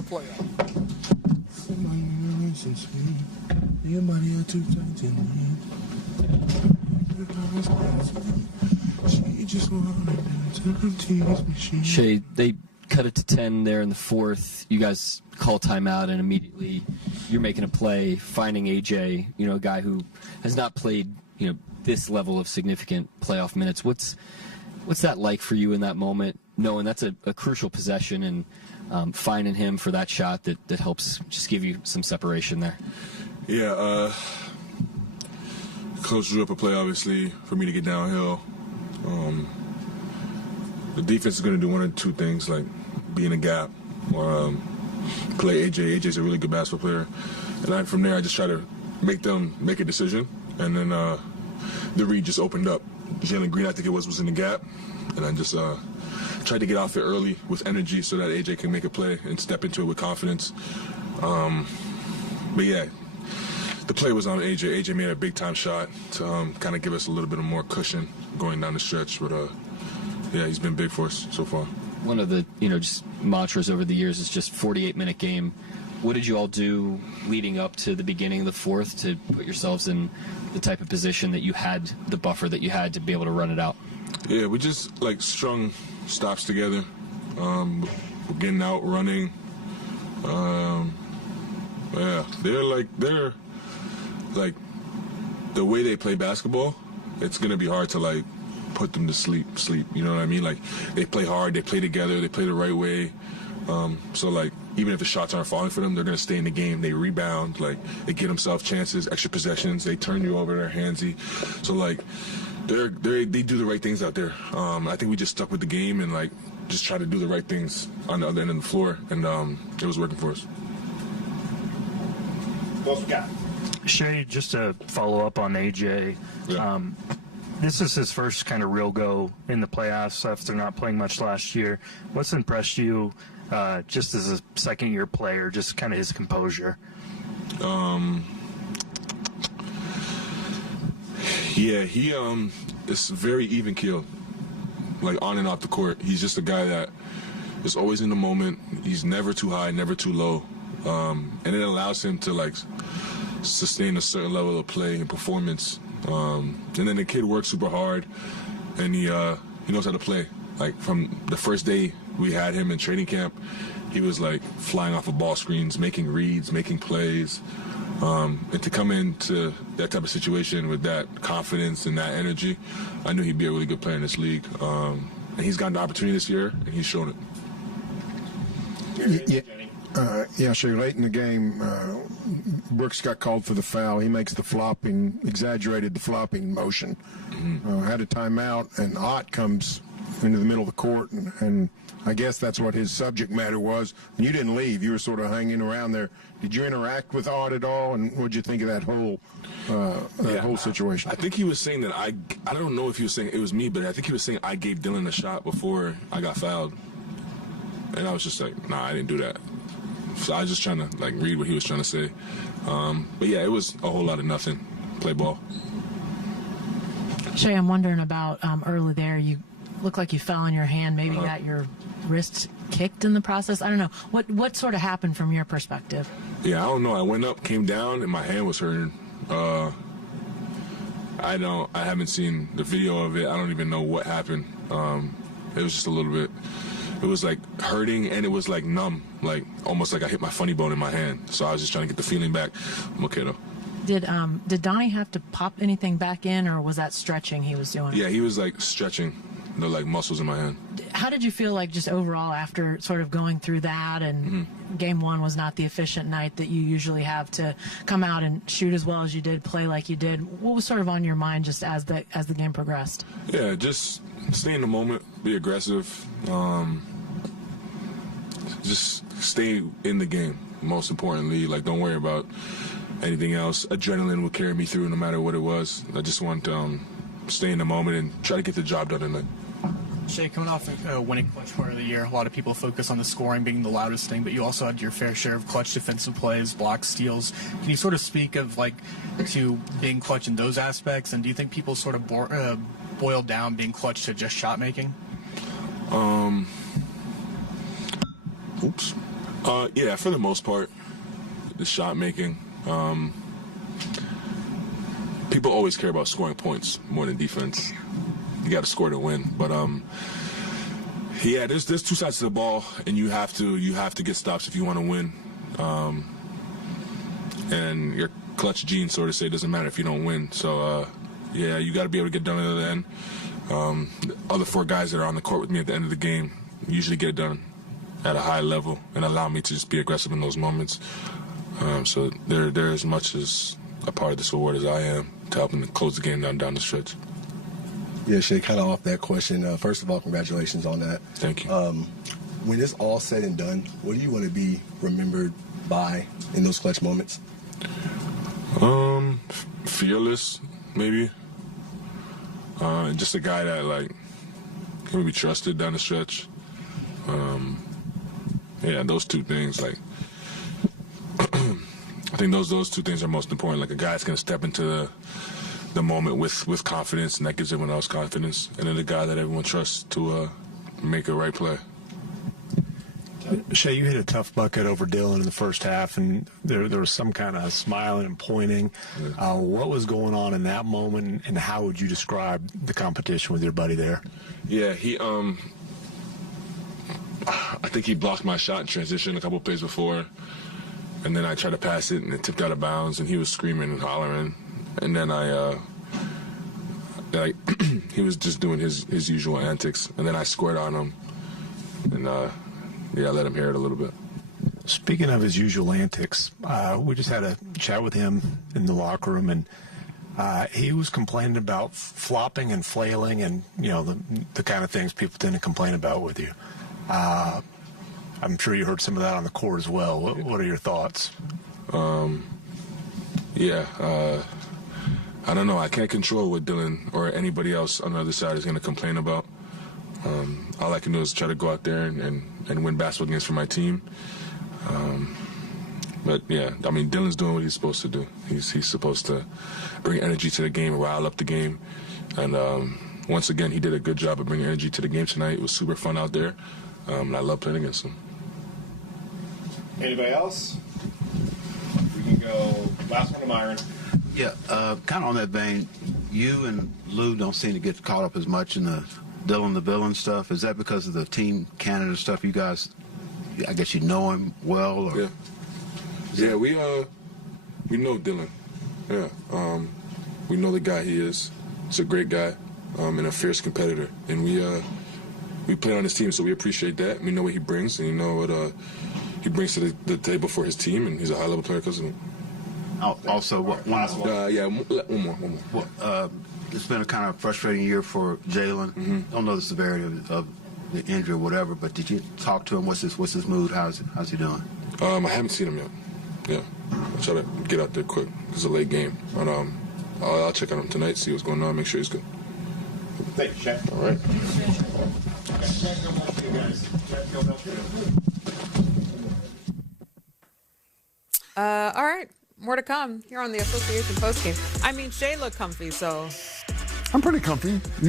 the playoff. Shai, they cut it to 10 there in the fourth. You guys call timeout, and immediately you're making a play, finding AJ, a guy who has not played, this level of significant playoff minutes. What's that like for you in that moment, knowing that's a crucial possession, and finding him for that shot that helps just give you some separation there? Yeah, coach drew up a play, obviously, for me to get downhill. The defense is going to do one of two things, like be in a gap or play AJ. AJ's a really good basketball player. And from there, I just try to make them make a decision. And then the read just opened up. Jalen Green, I think it was in the gap. And I just tried to get off it early with energy so that AJ can make a play and step into it with confidence. But yeah, the play was on AJ. AJ made a big-time shot to kind of give us a little bit of more cushion going down the stretch. But yeah, he's been big for us so far. One of the, just mantras over the years is just 48-minute game. What did you all do leading up to the beginning of the fourth to put yourselves in the type of position that you had, the buffer that you had to be able to run it out? Yeah, we just, strung stops together. We're getting out, running. Yeah, they're the way they play basketball, it's going to be hard to, put them to sleep, you know what I mean? They play hard, they play together, they play the right way. So, even if the shots aren't falling for them, they're going to stay in the game. They rebound, they get themselves chances, extra possessions, they turn you over, they're handsy. So, they do the right things out there. I think we just stuck with the game and, just try to do the right things on the other end of the floor, and it was working for us. What we got? Shai, just to follow up on AJ, Yeah. This is his first kind of real go in the playoffs after not playing much last year. What's impressed you just as a second-year player, just kind of his composure? Yeah, he is very even-keeled, on and off the court. He's just a guy that is always in the moment. He's never too high, never too low. And it allows him to, sustain a certain level of play and performance. And then the kid works super hard, and he knows how to play. From the first day we had him in training camp, he was flying off of ball screens, making reads, making plays. And to come into that type of situation with that confidence and that energy, I knew he'd be a really good player in this league. And he's gotten the opportunity this year, and he's shown it. Yeah, Shai, late in the game, Brooks got called for the foul. He makes the exaggerated the flopping motion. Mm-hmm. Had a timeout, and Ott comes into the middle of the court, and I guess that's what his subject matter was. And you didn't leave. You were sort of hanging around there. Did you interact with Ott at all, and what did you think of that whole situation? I think he was saying that I don't know if he was saying it was me, but I think he was saying I gave Dylan a shot before I got fouled. And I was just nah, I didn't do that. So I was just trying to read what he was trying to say. But yeah, it was a whole lot of nothing. Play ball. Shai, I'm wondering about early there. You look like you fell on your hand, maybe got your wrist kicked in the process. I don't know. What sort of happened from your perspective? Yeah, I don't know. I went up, came down, and my hand was hurting. I haven't seen the video of it. I don't even know what happened. It was just a little bit. It was hurting, and it was numb, almost I hit my funny bone in my hand. So I was just trying to get the feeling back. I'm okay though. Did Donnie have to pop anything back in, or was that stretching he was doing? Yeah, he was stretching the muscles in my hand. How did you feel just overall after sort of going through that, and game one was not the efficient night that you usually have to come out and shoot as well as you did, play like you did? What was sort of on your mind just as the game progressed? Yeah, just stay in the moment, be aggressive, just stay in the game. Most importantly, don't worry about anything else. Adrenaline will carry me through no matter what it was. I just want to stay in the moment and try to get the job done tonight. Shai, coming off winning clutch player of the year, a lot of people focus on the scoring being the loudest thing, but you also had your fair share of clutch defensive plays, blocks, steals. Can you sort of speak of to being clutch in those aspects, and do you think people sort of boil down being clutch to just shot making? Yeah, for the most part, the shot making. People always care about scoring points more than defense. You got to score to win. But yeah, there's two sides to the ball, and you have to get stops if you want to win. And your clutch genes sort of say it doesn't matter if you don't win. So yeah, you got to be able to get done at the end. The other 4 guys that are on the court with me at the end of the game usually get it done at a high level and allow me to just be aggressive in those moments. So they're as much as a part of this award as I am to help them close the game down the stretch. Yeah, Shai, kind of off that question. First of all, congratulations on that. Thank you. When it's all said and done, what do you want to be remembered by in those clutch moments? Fearless, maybe. Just a guy that like can be trusted down the stretch. Yeah, those 2 things. Like, I think those 2 things are most important. Like a guy that's gonna step into the moment with confidence, and that gives everyone else confidence. And then the guy that everyone trusts to make a right play. Shai, you hit a tough bucket over Dylan in the first half, and there was some kind of smiling and pointing. Yeah. What was going on in that moment, and how would you describe the competition with your buddy there? Yeah, he I think he blocked my shot in transition a couple plays before, and then I tried to pass it and it tipped out of bounds, and he was screaming and hollering, and then he was just doing his usual antics, and then I squared on him, and yeah, I let him hear it a little bit. Speaking of his usual antics, we just had a chat with him in the locker room, and he was complaining about flopping and flailing and, the kind of things people tend to complain about with you. I'm sure you heard some of that on the court as well. What are your thoughts? Yeah, I don't know. I can't control what Dylan or anybody else on the other side is going to complain about. All I can do is try to go out there and win basketball games for my team. But yeah, I mean, Dylan's doing what he's supposed to do. He's supposed to bring energy to the game, rile up the game. And once again, he did a good job of bringing energy to the game tonight. It was super fun out there, and I love playing against him. Anybody else? We can go last one to Myron. Yeah, kind of on that vein, you and Lou don't seem to get caught up as much in the Dylan the villain stuff. Is that because of the Team Canada stuff? You guys, I guess you know him well? Or? Yeah, we know Dylan. Yeah, we know the guy he is. He's a great guy and a fierce competitor. And we play on his team, so we appreciate that. We know what he brings, and you know what he brings to the table for his team, and he's a high-level player because of it. Also, one more. What? It's been a kind of frustrating year for Jalen. Mm-hmm. Don't know the severity of the injury or whatever, but did you talk to him? What's his mood? How's he doing? I haven't seen him yet. Yeah, I'll try to get out there quick. It's a late game, but I'll check on him tonight, see what's going on, make sure he's good. Thank you, Shai. All right. All right. More to come here on the Association Postgame. I mean, Shai looked comfy, so. I'm pretty comfy.